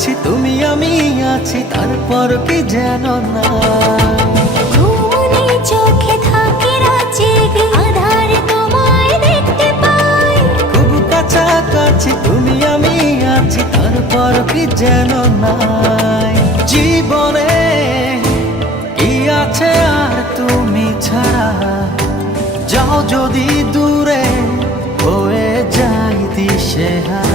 কাছাকাছি তুমি আমি আছি, তারপর কি যেন না ঘুমনে চোখে থাকে রাত জেগে, আধারে তোমায় দেখতে পাই। খুব কাছাকাছি তুমি আমি আছি, তারপর কি যেন নাই। জীবনে কি আছে আর তুমি ছাড়া, যাও যদি দূরে হয়ে যাই দিশেহারা।